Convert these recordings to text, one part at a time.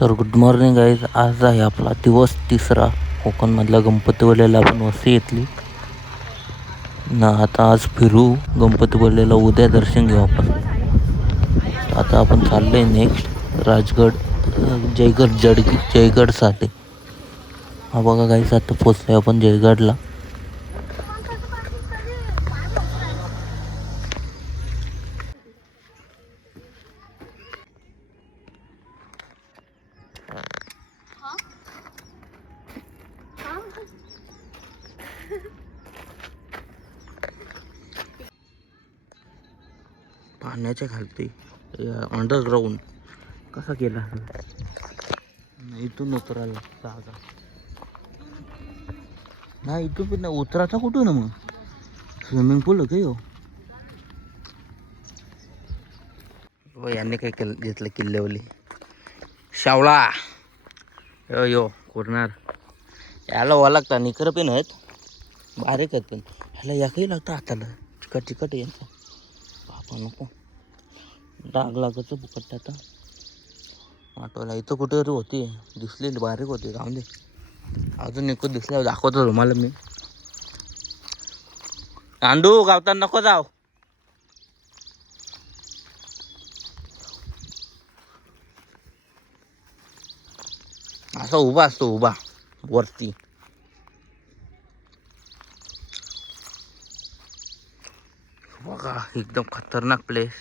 तर good morning guys. आज आहे आपला दिवस तिसरा कोकणमधल्या गणपतीवलेला आपण वस्ती घेतली ना. आता आज फिरू गणपतीवलेला, उद्या दर्शन घेऊ आपण. तर आता आपण चाललो आहे नेक्स्ट राजगड, जयगडसाठी. हा बघा गाईज, आता पोचलो आपण जयगडला. पाण्याच्या खालती अंडरग्राऊंड कसा केला, इथून उतरायला जागा नाही. इथून पण नाही उतरायचा कुठून ना मग. स्विमिंग पूल का हो. यांनी काय केलं, घेतलं किल्ल्यावली शावळा यो यो कोरणार. याला वा लागता निकर पण आहेत, बारीक आहेत, पण ह्याला या काही लागतं हाताला. चिकट चिकट यांचा बापा नको डाग लागायचं बुकट. आता आठवला इथं कुठेतरी होती, दिसलेली बारीक होती. राहून दे, अजून एक दिसल्यावर दाखवतो तुम्हाला मी. अंडू गावताना नको जाव. असा उभा असतो, उभा वरती. बघा एकदम खतरनाक प्लेस.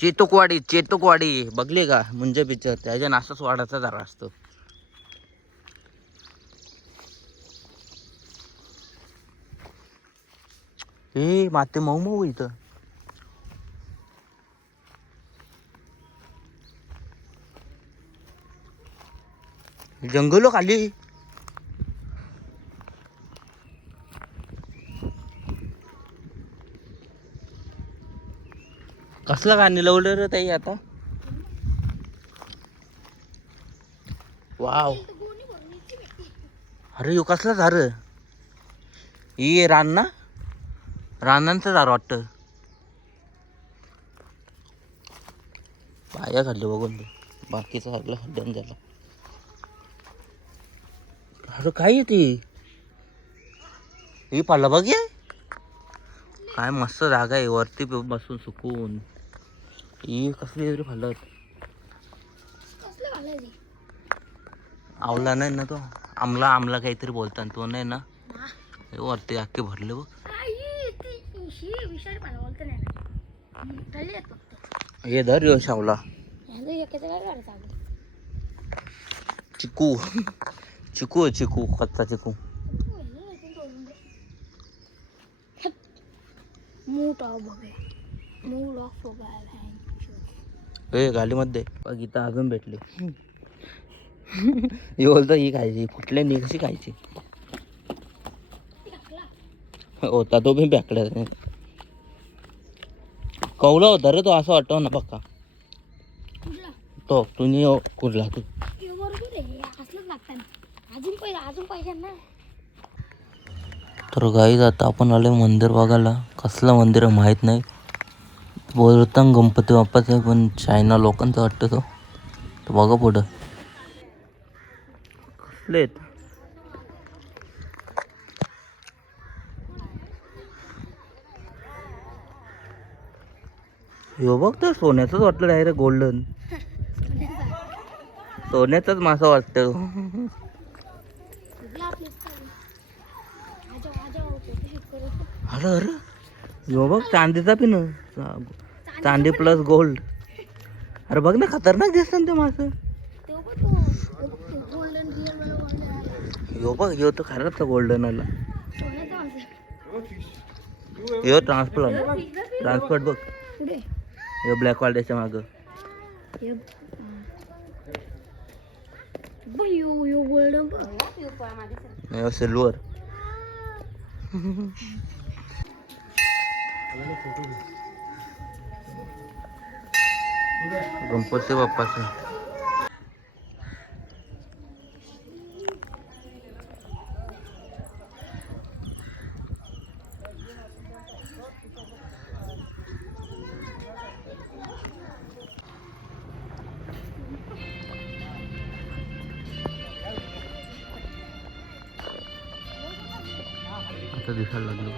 चेतकवाडी बघले का म्हणजे पिक्चर, त्याच्या नासाच वाडाचा जरा असतो. हे माते मऊ मऊ इथं. जंगल खाली कसलं गाणी लावलं रे ताई आता. वाव, अरे यो कसला झार. ही रान ना, रानांचं झाड वाटतं. पाया खाल्ले बघून, बाकीचं सगळं हड्ड्यान झालं. अरे काय येते ही पाला बघ. काय मस्त जागा आहे वरती बसून सुकून. ही कसली तरी फालत. आवला नाही ना तो, आमला काहीतरी बोलतात तो नाही ना. वरती अख्खे भरले बघ. हे धर यो शावला. चिकू चिकू चिकू कच्चा चिकू. हे गाडीमध्ये बघ इथं अजून भेटले. हे बोलतो ही खायची, कुठल्या नी कशी खायची. होता तो बी बॅकड्या कवला होता रे तो, असं वाटतं ना पक्का. तो तुम्ही कुठला तू. तर गाईज आता आपण आले मंदिर बघायला. कसलं मंदिर आहे माहीत नाही. बोलताना गणपती बाप्पाचं आहे, पण चायना लोकांचं वाटतं तो. तर बघा पुढं कसले आहेत. हो बघ, तर सोन्याचंच वाटलं डायरेक्ट गोल्डन. सोन्याचाच मासा वाटतं. अरे अरे यो बघ चांदीचा पिन, चांदी प्लस गोल्ड. अरे बघ ना खतरनाक दिसतं ते मासं. यो बघ यो तर खरंच गोल्डन आला. यो ट्रान्सपोर्ट बघ. यो ब्लॅक वाल्ड्याच्या माग. यो सिल्वर. गणपती बाप्पाचं. आता दिसायला लागलो.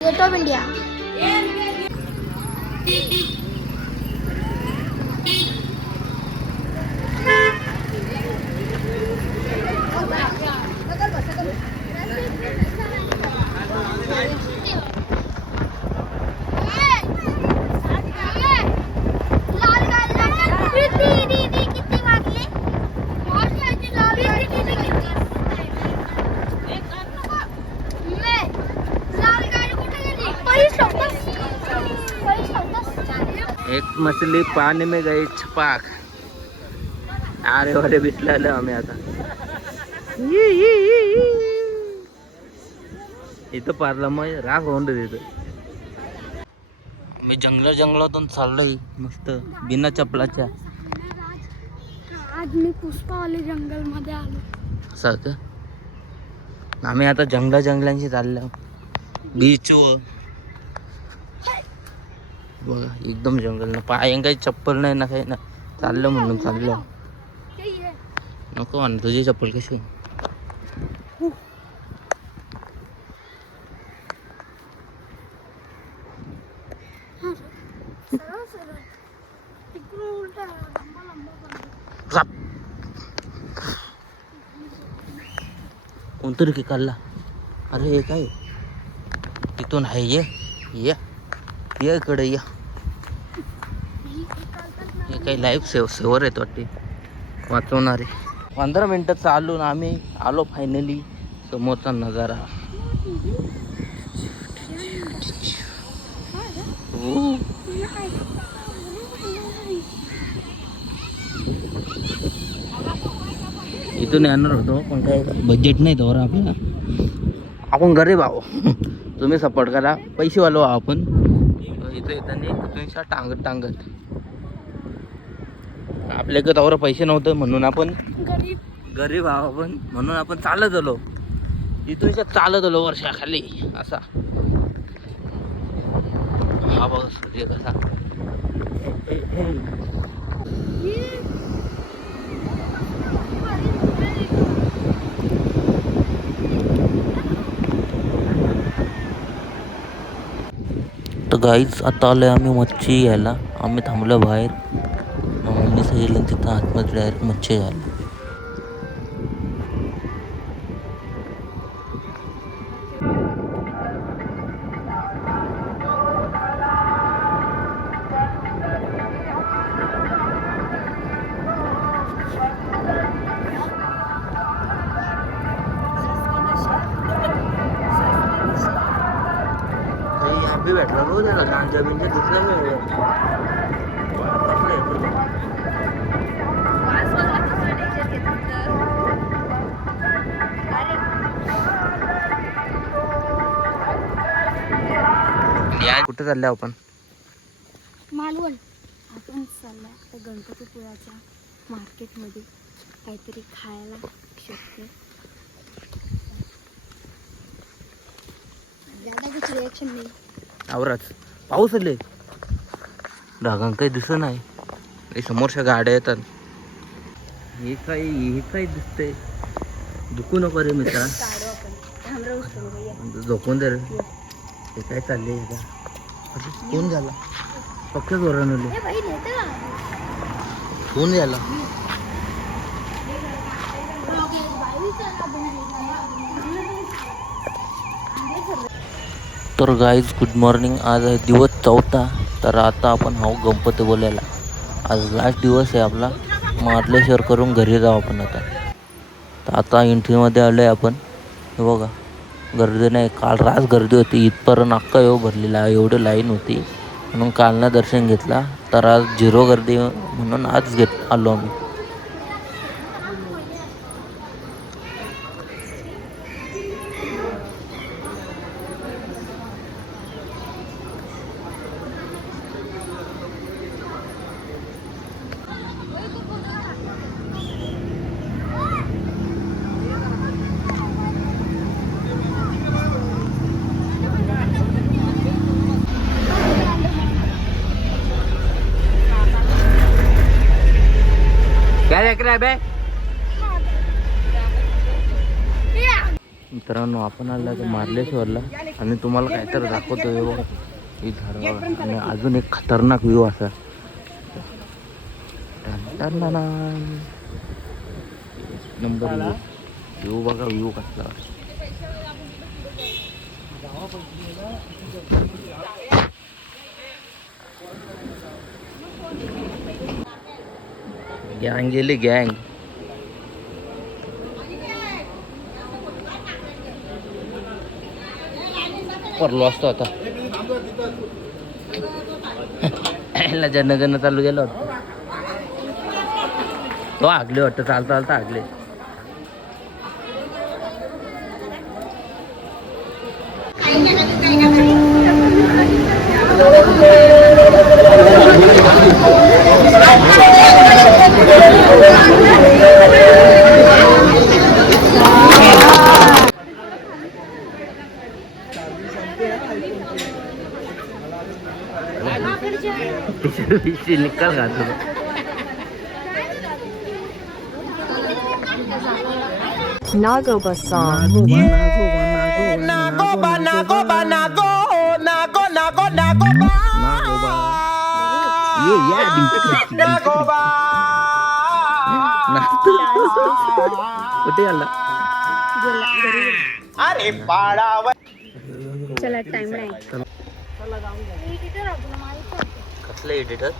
Gate of India. एक मछली पानी में गई छपाक. अरे वारे भेटलेलं आम्ही आता. इथं पारला मग राग होऊन देत. मी जंगलातून चाललोय मस्त बिना चपलाच्या. आज मी पुष्पावाले जंगल मध्ये आलो. असं का? आम्ही आता जंगलांशी चाललो बीचवर. बघा एकदम जंगल ना, पाय काही चप्पल नाही ना काही ना. चाललं म्हणून चाललं. नको म्हणा तुझी चप्पल कशी. कोणतरी की काढला. अरे हे काय तिथून आहे. ये इकडे या. हे काही लाईफ सेवर आहेत वाटते, वाचवणारे. 15 मिनटं चालून आम्ही आलो फायनली. समोरचा नजारा. इथून येणार होतो पण काय बजेट नाही तर आपल्याला. आपण गरीब आहो. तुम्ही सपोर्ट करा. पैसेवालो आहो आपण. इथं येताना तुमच्या टांगत आपल्याकडे त्यावर पैसे नव्हते म्हणून आपण गरीब आहो आपण, म्हणून आपण चालत आलो. इथून चालत आलो वर्षाखाली असा. हा बघा सूर्य कसा. तर गाईच आता आलोय आम्ही मच्छी घ्यायला. आम्ही थांबलो बाहेर. मम्मी सांगितलं तिथं आतमध्ये डायरेक्ट मच्छी घ्यायला. कॉफी भेटला रोज आला गांजा बिंजा दुसऱ्या वेळ कुठे चालले आपण? मालवण. आपण चालला त्या गणपतीपुळाच्या मार्केटमध्ये काहीतरी खायला शकते. कुछ रिएक्शन नाही. आवराच पाऊस आले ढगां काही दिसत नाही. समोरच्या गाड्या येतात. हे काय दिसतंय. दुखू नको रे मित्रा. झोपून दे रे. हे काय चाललंय कोण झाला पक्क जोरान कोण झाला. तर गाईज गुड मॉर्निंग. आज आहे दिवस 4था. तर आता आपण गणपती बोलायला. आज लास्ट दिवस आहे आपला. मार्लेश्वर करून घरी जाऊ आपण आता. तर आता एंट्रीमध्ये आलो आहे आपण. हे बघा गर्दी नाही. काल रात गर्दी होती. इथपर्यंत अख्खा भरलेला आहे. एवढी लाईन होती म्हणून कालनं दर्शन घेतला. तर आज 0 गर्दी म्हणून आज आलो आम्ही. काय देख रहा है बे? मित्रांनो आपण आला तर मार्लेश्वरला आणि तुम्हाला काहीतरी दाखवतोय बघा. ही झाड बघा आणि अजून एक खतरनाक व्ह्यू असा. नंबर व्ह्यू बघा. व्ह्यू कसला गँग गेली गँग. पडलो असतो आता. जन चालू गेलो होतो तो आगले वाटतं. चालता आगले. निकल घालतो Nagoba song. Nagoba. कुठे आला. अरे पाडावर. चला टाइम नाही. कसलं एडिटर.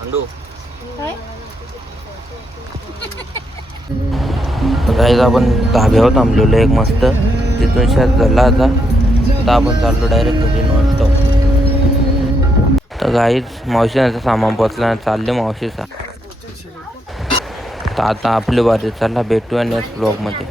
अंडू गाईज आपण धाब्यावर थांबलेलो एक मस्त. तिथून शेत झाला आता. तर आपण चाललो डायरेक्ट घरी नॉनस्टॉप. तर गाईज मावशीचा सामान पोचला. चालले मावशीचा. तर आता आपली बारी. चला भेटूया नेक्स्ट ब्लॉगमध्ये.